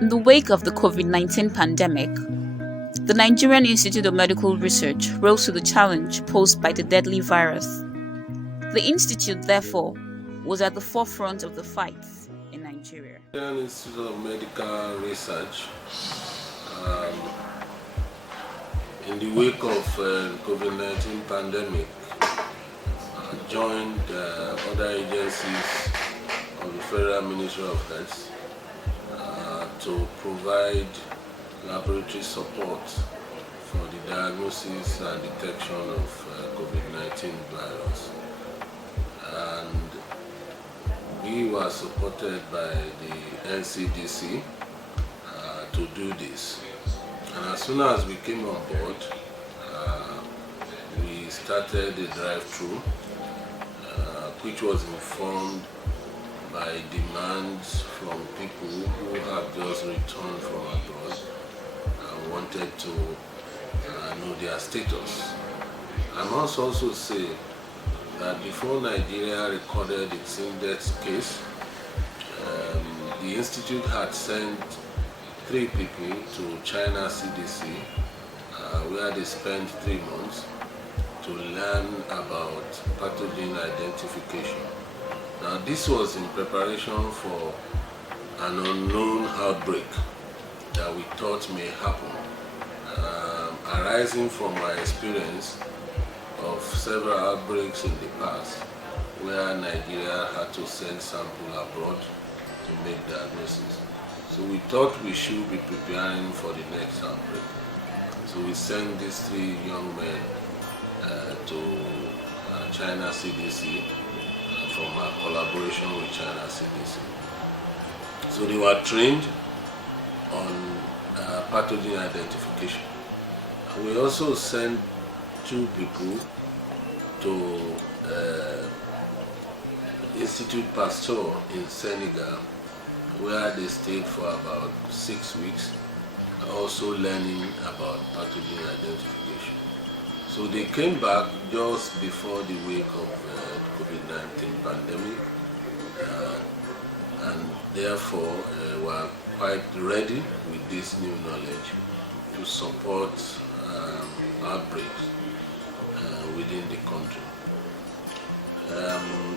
In the wake of the COVID-19 pandemic, the Nigerian Institute of Medical Research rose to the challenge posed by the deadly virus. The institute, therefore, was at the forefront of the fight in Nigeria. The Nigerian Institute of Medical Research, um, in the wake of COVID-19 pandemic, joined other agencies of the Federal Ministry of Health to provide laboratory support for the diagnosis and detection of COVID-19 virus. And we were supported by the NCDC to do this. And as soon as we came on board, we started a drive-through, which was informed by demands from people who have just returned from abroad and wanted to know their status. I must also say that before Nigeria recorded its index case, the Institute had sent 3 people to China CDC, where they spent 3 months to learn about pathogen identification. Now, this was in preparation for an unknown outbreak that we thought may happen, arising from my experience of several outbreaks in the past where Nigeria had to send sample abroad to make diagnosis. So we thought we should be preparing for the next outbreak. So we sent these 3 young men to China CDC from our collaboration with China CDC. So they were trained on pathogen identification. We also sent 2 people to Institut Pasteur in Senegal, where they stayed for about 6 weeks, also learning about pathogen identification. So they came back just before the wake of the COVID-19 pandemic, and therefore were quite ready with this new knowledge to support outbreaks within the country.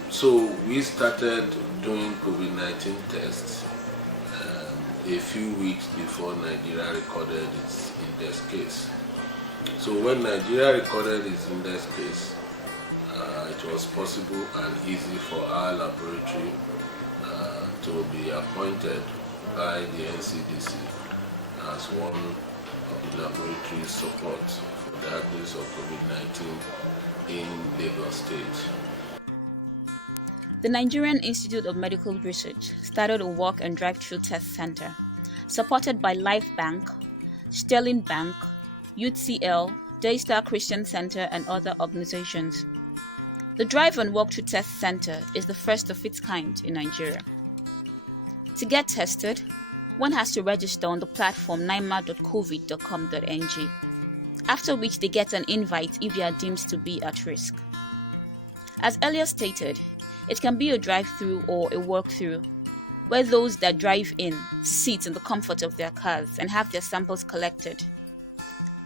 So we started doing COVID-19 tests a few weeks before Nigeria recorded its index case. So when Nigeria recorded its index case, it was possible and easy for our laboratory to be appointed by the NCDC as one of the laboratory support for diagnosis of COVID-19 in Lagos State. The Nigerian Institute of Medical Research started a walk and drive-through test center, supported by Life Bank, Sterling Bank, UCL, Daystar Christian Center, and other organizations. The Drive and Walk-through Test Center is the first of its kind in Nigeria. To get tested, one has to register on the platform nimr.covid.com.ng, after which they get an invite if they are deemed to be at risk. As earlier stated, it can be a drive-through or a walk-through, where those that drive in sit in the comfort of their cars and have their samples collected,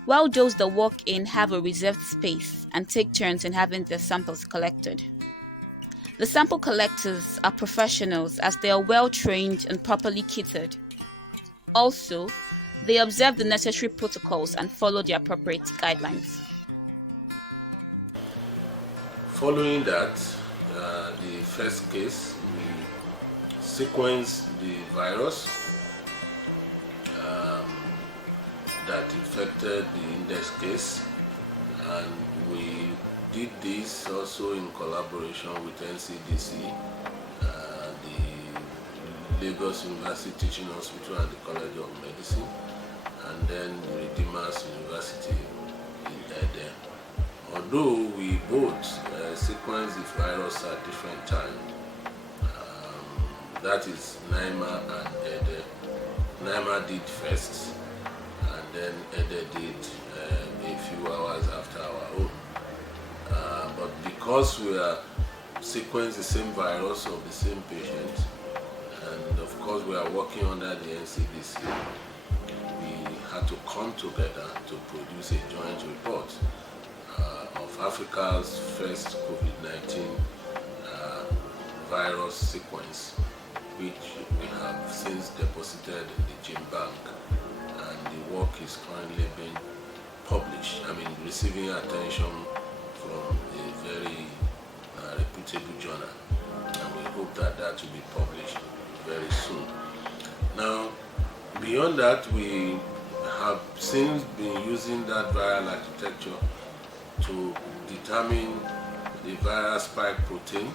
while those that walk in have a reserved space and take turns in having their samples collected. The sample collectors are professionals as they are well trained and properly kitted. Also, they observe the necessary protocols and follow the appropriate guidelines. Following that, the first case, we sequenced the virus that infected the index case, and we did this also in collaboration with NCDC, the Lagos University Teaching Hospital and the College of Medicine, and then the Redeemers University in Ede. Although we both sequenced the virus at different times, that is NIMR and Ede. NIMR did first, and then Ede did a few hours after our own. But because we are sequencing the same virus of the same patient, and of because we are working under the NCDC, we had to come together to produce a joint report of Africa's first COVID-19 virus sequence, which we have since deposited in the gene bank, and the work is currently being published. Receiving attention from a very reputable journal, and we hope that that will be published very soon. Now, beyond that, we have since been using that viral architecture to determine the viral spike protein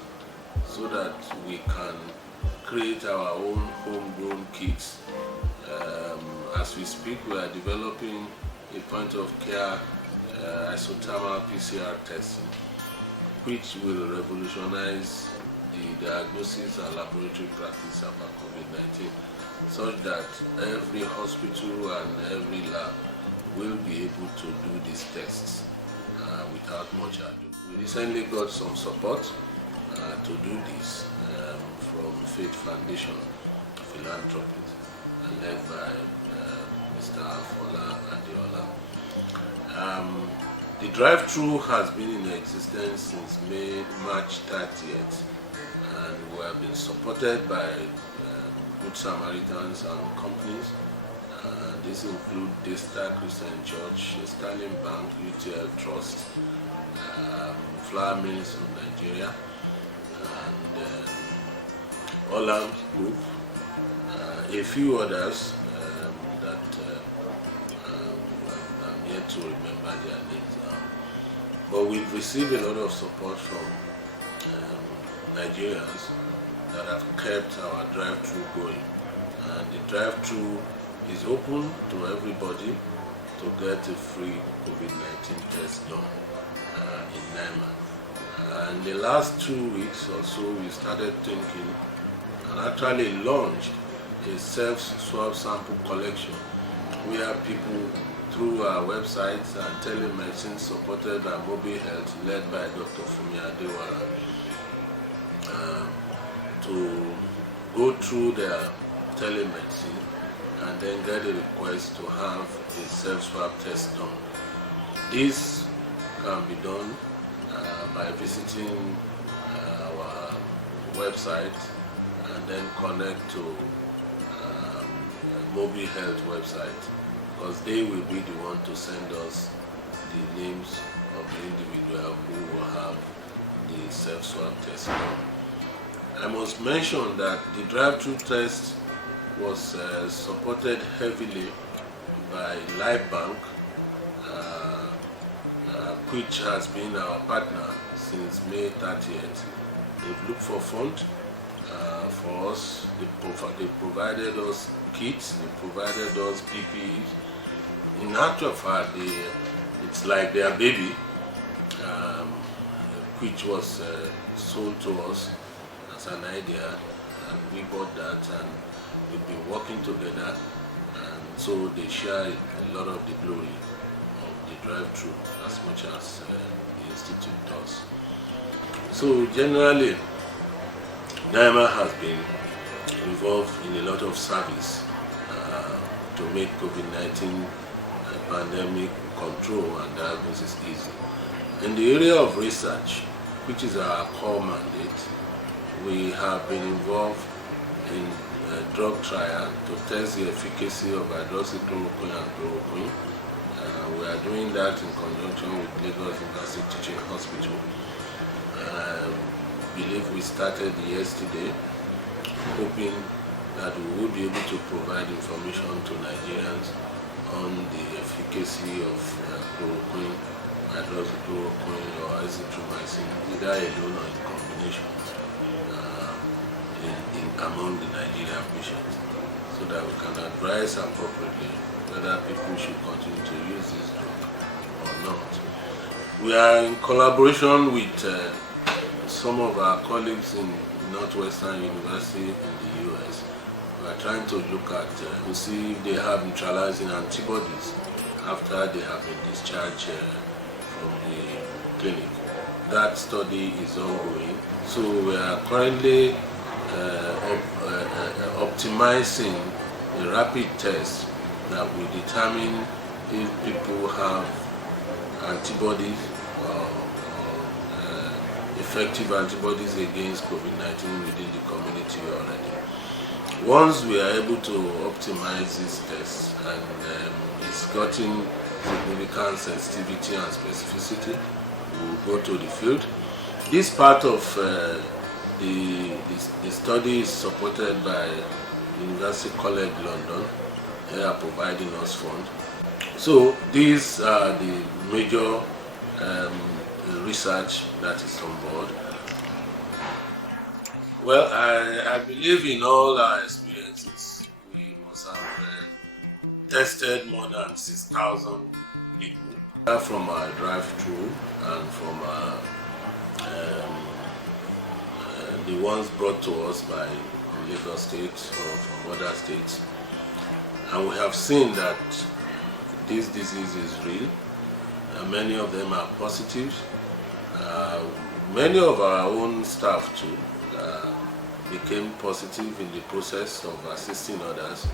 so that we can create our own homegrown kits. As we speak, we are developing a point of care isothermal PCR testing, which will revolutionize the diagnosis and laboratory practice about COVID-19, such that every hospital and every lab will be able to do these tests without much ado. We recently got some support to do this from Faith Foundation Philanthropies, led by Mr. Afola Adeola. The drive-thru has been in existence since March 30th, and we have been supported by Good Samaritans and companies. This include Daystar Christian Church, Sterling Bank, UTL Trust, Flower Mills from Nigeria, and Olam Group, a few others that I'm yet to remember their names. But we've received a lot of support from Nigerians that have kept our drive-thru going. And the drive-thru is open to everybody to get a free COVID-19 test done in NIMR. In the last 2 weeks or so, we started thinking and actually launched a self-swab sample collection where people, through our websites and telemedicine supported by Mobile Health, led by Dr. Fumi Adewala, to go through their telemedicine and then get a request to have a self-swab test done. This can be done by visiting our website and then connect to Mobile Health website, because they will be the one to send us the names of the individual who will have the self-swab test done. I must mention that the drive-thru test was supported heavily by Live Bank, which has been our partner since May 30th. They've looked for funds for us. They provided us kits, they provided us PPEs. In actual fact, it's like their baby, which was sold to us as an idea, and we bought that, and we've been working together, and so they share a lot of the glory of the drive-thru as much as the Institute does. So generally, NIMR has been involved in a lot of service to make COVID-19 pandemic control and diagnosis easy. In the area of research, which is our core mandate, we have been involved in a drug trial to test the efficacy of hydroxychloroquine and chloroquine. We are doing that in conjunction with Lagos University Teaching Hospital. I believe we started yesterday, hoping that we will be able to provide information to Nigerians on the efficacy of chloroquine, hydroxychloroquine or azithromycin, either alone or in combination, among the Nigerian patients, so that we can advise appropriately whether people should continue to use this drug or not. We are in collaboration with some of our colleagues in Northwestern University in the US. We are trying to look at to see if they have neutralizing antibodies after they have been discharged from the clinic. That study is ongoing. So we are currently optimizing the rapid test that will determine if people have antibodies or effective antibodies against COVID-19 within the community already. Once we are able to optimize this test and it's gotten significant sensitivity and specificity, we will go to the field. This part of the study is supported by University College London. They are providing us funds. So these are the major research that is on board. Well, I believe in all our experiences, we must have tested more than 6,000 people from our drive-through and from the ones brought to us by Lagos State or from other states. And we have seen that this disease is real. Many of them are positive. Many of our own staff too became positive in the process of assisting others.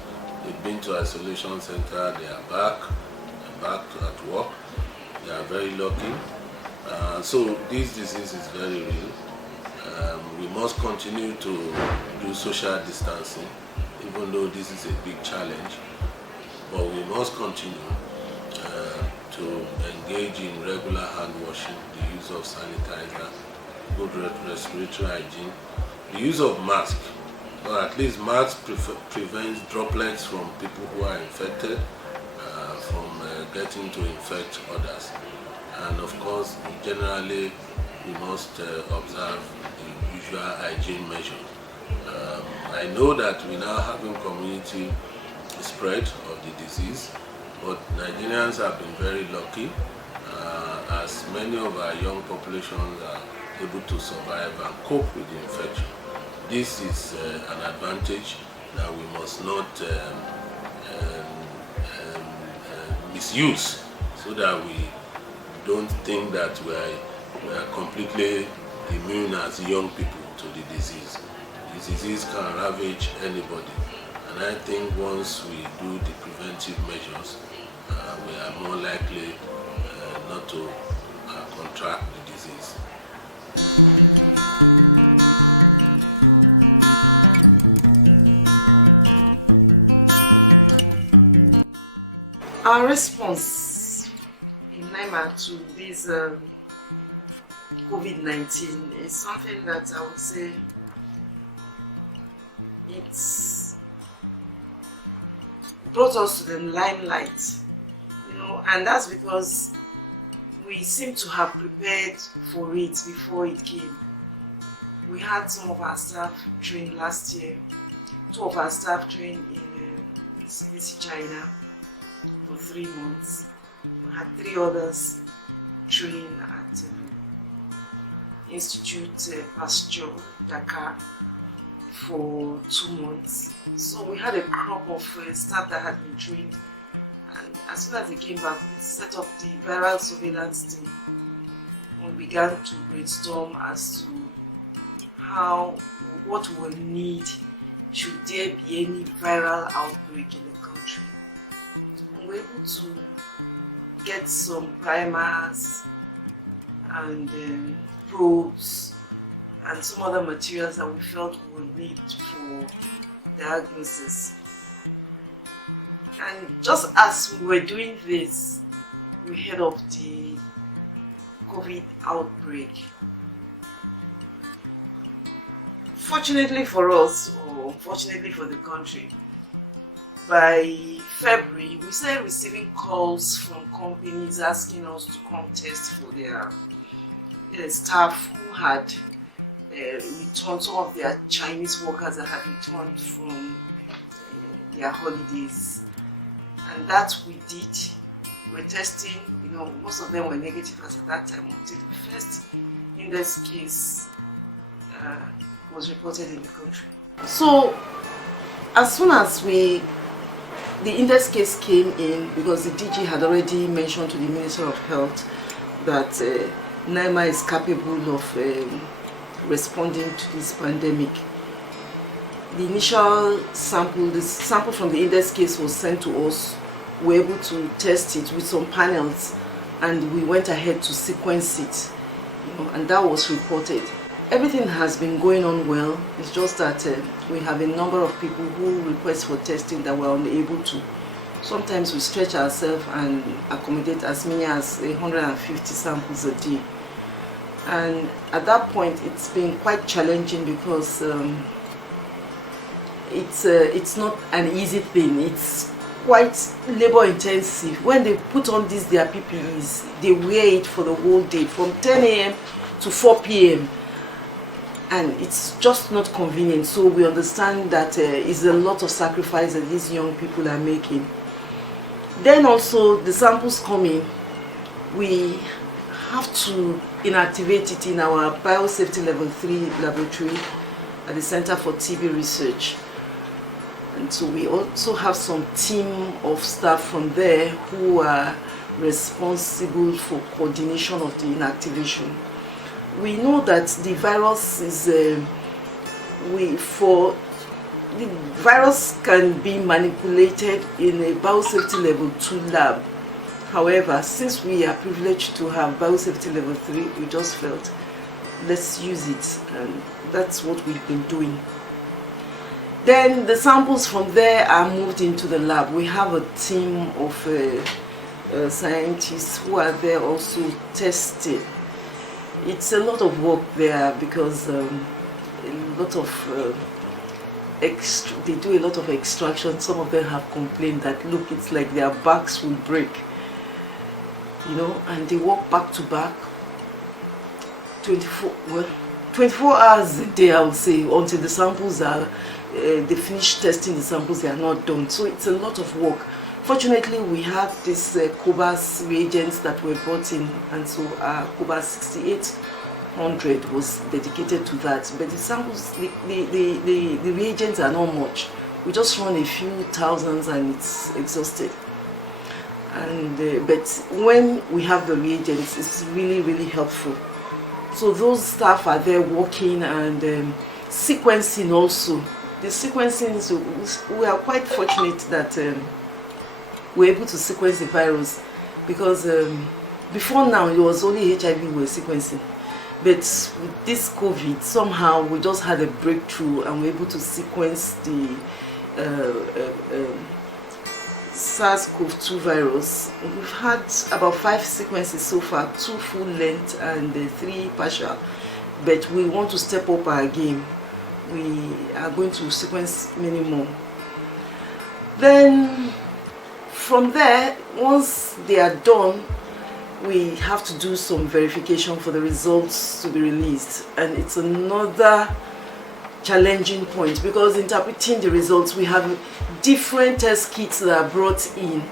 They've been to isolation center, they are back at work. They are very lucky. So this disease is very real. We must continue to do social distancing, even though this is a big challenge. But we must continue to engage in regular hand washing, the use of sanitizer, good respiratory hygiene, the use of mask. Well, at least mask prevents droplets from people who are infected from getting to infect others. And of course, generally, we must observe the usual hygiene measures. I know that we now having community spread of the disease, but Nigerians have been very lucky as many of our young populations are able to survive and cope with the infection. This is an advantage that we must not misuse, so that we don't think that we are completely immune as young people to the disease. The disease can ravage anybody, and I think once we do the preventive measures, we are more likely not to contract the disease. Our response in NIMR to this COVID-19 is something that I would say it's brought us to the limelight, and that's because we seem to have prepared for it before it came. We had some of our staff trained last year, 2 of our staff trained in CDC China for 3 months. We had 3 others trained at Institute Pasteur, Dakar, for 2 months. So we had a crop of staff that had been trained, and as soon as they came back, we set up the viral surveillance team. We began to brainstorm as to what we will need should there be any viral outbreak in the country. We were able to get some primers and probes and some other materials that we felt we would need for diagnosis. And just as we were doing this, we heard of the COVID outbreak. Fortunately for us, or unfortunately for the country, by February, we started receiving calls from companies asking us to come test for their staff who had returned, some of their Chinese workers that had returned from their holidays. And that we did. We were testing, most of them were negative as at that time until the first index case was reported in the country. So as soon as the index case came in, because the DG had already mentioned to the Minister of Health that NIMR is capable of responding to this pandemic, The initial sample, the sample from the index case was sent to us. We were able to test it with some panels, and we went ahead to sequence it, and that was reported. Everything has been going on well. It's just that we have a number of people who request for testing that we're unable to. Sometimes we stretch ourselves and accommodate as many as 150 samples a day. And at that point, it's been quite challenging because it's not an easy thing. It's quite labor intensive. When they put on their PPEs, they wear it for the whole day from 10 a.m. to 4 p.m. and it's just not convenient. So we understand that it's a lot of sacrifice that these young people are making. Then also the samples come in, we have to inactivate it in our biosafety level 3 laboratory at the Center for TB Research. And so we also have some team of staff from there who are responsible for coordination of the inactivation. We know that the virus is the virus can be manipulated in a biosafety level 2 lab. However, since we are privileged to have biosafety level 3, we just felt let's use it, and that's what we've been doing. Then the samples from there are moved into the lab. We have a team of scientists who are there also testing. It's a lot of work there because a lot of they do a lot of extraction. Some of them have complained that look, it's like their backs will break, and they work back to back 24 hours a day, I would say, until the samples are they finish testing the samples. They are not done, so it's a lot of work. Fortunately, we have this Cobas reagents that were brought in, and so our Cobas 6800 was dedicated to that. But the samples, the reagents are not much. We just run a few thousands and it's exhausted. And but when we have the reagents, it's really, really helpful. So those staff are there working and sequencing also. The sequencing, so we are quite fortunate that we're able to sequence the virus, because before now it was only HIV we were sequencing. But with this COVID, somehow we just had a breakthrough and we're able to sequence the SARS-CoV-2 virus. We've had about 5 sequences so far, 2 full length and 3 partial. But we want to step up our game. We are going to sequence many more. Then from there, once they are done, we have to do some verification for the results to be released, and it's another challenging point because interpreting the results, we have different test kits that are brought in.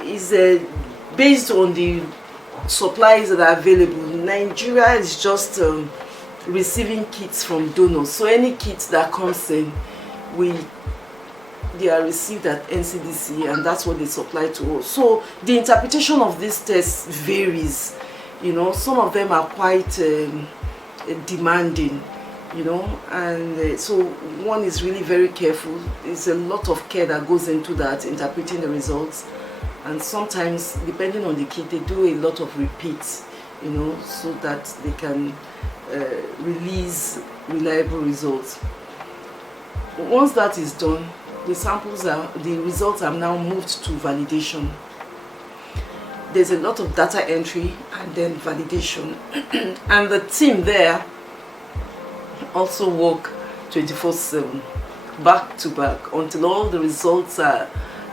Is based on the supplies that are available. Nigeria is just receiving kits from donors, so any kits that comes in, they are received at NCDC, and that's what they supply to us. So the interpretation of these tests varies. Some of them are quite demanding, and so one is really very careful. There's a lot of care that goes into that, interpreting the results, and sometimes depending on the kit they do a lot of repeats, so that they can release reliable results. Once that is done, the results are now moved to validation. There's a lot of data entry and then validation. And the team there also work 24/7, back to back, until all the results are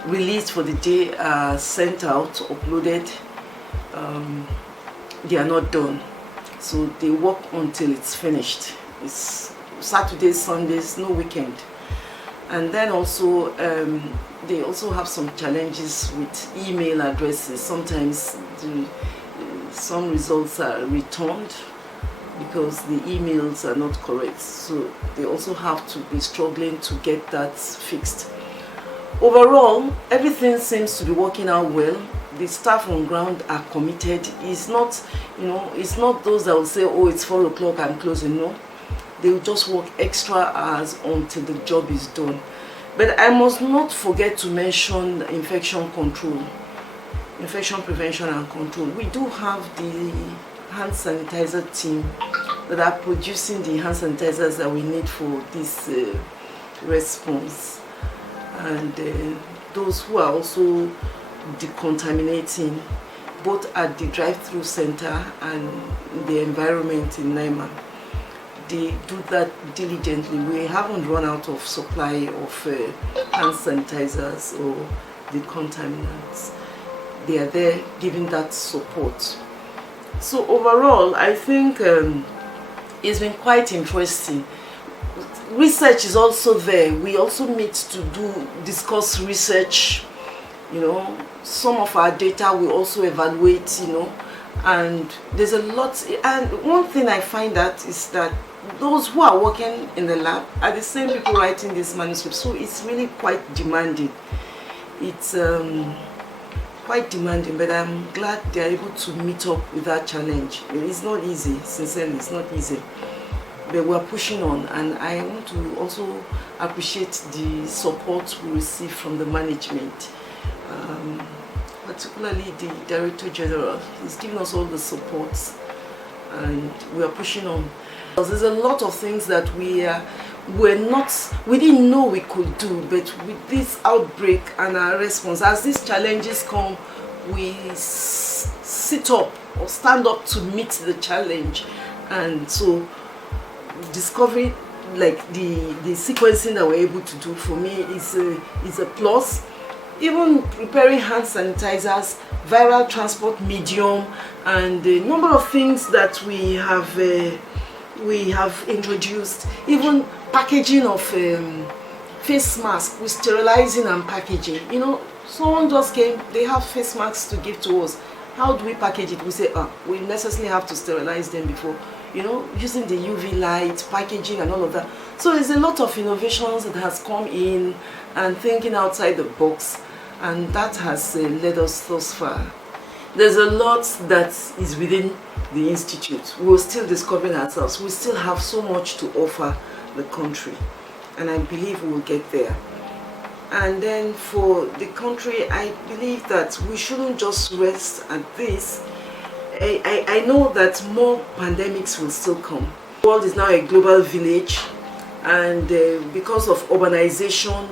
released for the day, are sent out, uploaded. They are not done. So they work until it's finished. It's Saturdays, Sundays, no weekend. And then also they also have some challenges with email addresses. Sometimes some results are returned because the emails are not correct, so they also have to be struggling to get that fixed. Overall, everything seems to be working out well. The staff on ground are committed. It's not, it's not those that will say, oh, it's 4 o'clock, I'm closing. No, they will just work extra hours until the job is done. But I must not forget to mention infection control, infection prevention and control. We do have the hand sanitizer team that are producing the hand sanitizers that we need for this response, and those who are also decontaminating both at the drive-through center and the environment in NIMR. They do that diligently. We haven't run out of supply of hand sanitizers or the contaminants. They are there giving that support. So overall, I think it's been quite interesting. Research is also there. We also meet to discuss research. You know, some of our data we also evaluate, you know, and there's a lot. And one thing I find out is that those who are working in the lab are the same people writing this manuscript, so it's really quite demanding. It's quite demanding, but I'm glad they are able to meet up with that challenge. It's not easy, sincerely, it's not easy, but we're pushing on, and I want to also appreciate the support we receive from the management. Particularly the Director General. He's giving us all the support, and we are pushing on. There's a lot of things that we didn't know we could do, but with this outbreak and our response, as these challenges come, we sit up or stand up to meet the challenge. And so discovering like the sequencing that we're able to do, for me is a plus. Even preparing hand sanitizers, viral transport medium, and a number of things that we have introduced. Even packaging of face masks, with sterilizing and packaging. You know, someone just came, they have face masks to give to us. How do we package it? We say, we necessarily have to sterilize them before. You know, using the UV light, packaging and all of that. So there's a lot of innovations that has come in, and thinking outside the box, and that has led us thus far. There's a lot that is within the institute. We're still discovering ourselves. We still have so much to offer the country, and I believe we'll get there. And then for the country, I believe that we shouldn't just rest at this. I know that more pandemics will still come. The world is now a global village, and because of urbanization,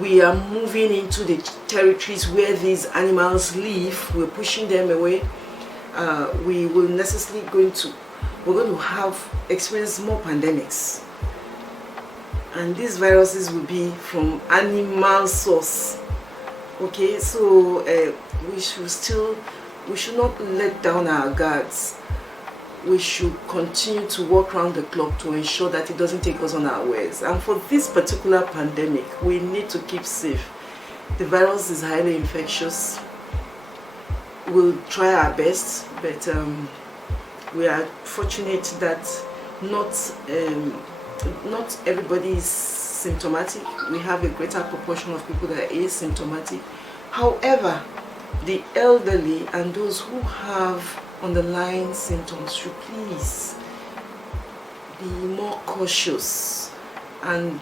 we are moving into the territories where these animals live. We're pushing them away. We will necessarily we're going to have experience more pandemics, and these viruses will be from animal source. Okay, so we should not let down our guards. We should continue to work around the clock to ensure that it doesn't take us unawares. And for this particular pandemic, we need to keep safe. The virus is highly infectious. We'll try our best, but we are fortunate that not everybody is symptomatic. We have a greater proportion of people that are asymptomatic. However, the elderly and those who have underlying symptoms should please be more cautious and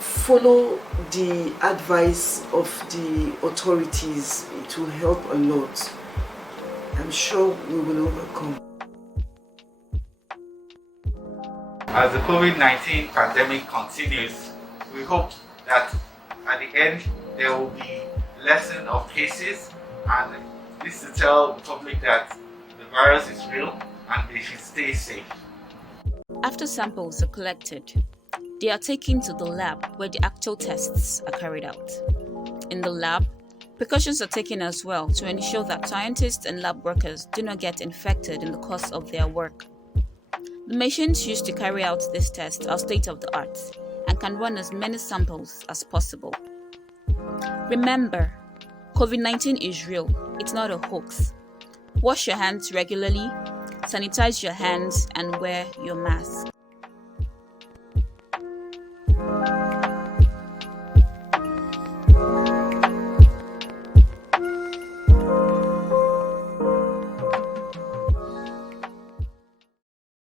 follow the advice of the authorities. It will help a lot. I'm sure we will overcome. As the COVID-19 pandemic continues, we hope that at the end there will be lesson of cases, and this to tell the public that the virus is real and they should stay safe. After samples are collected, they are taken to the lab where the actual tests are carried out. In the lab, precautions are taken as well to ensure that scientists and lab workers do not get infected in the course of their work. The machines used to carry out this test are state-of-the-art and can run as many samples as possible. Remember, COVID-19 is real, it's not a hoax. Wash your hands regularly, sanitize your hands, and wear your mask.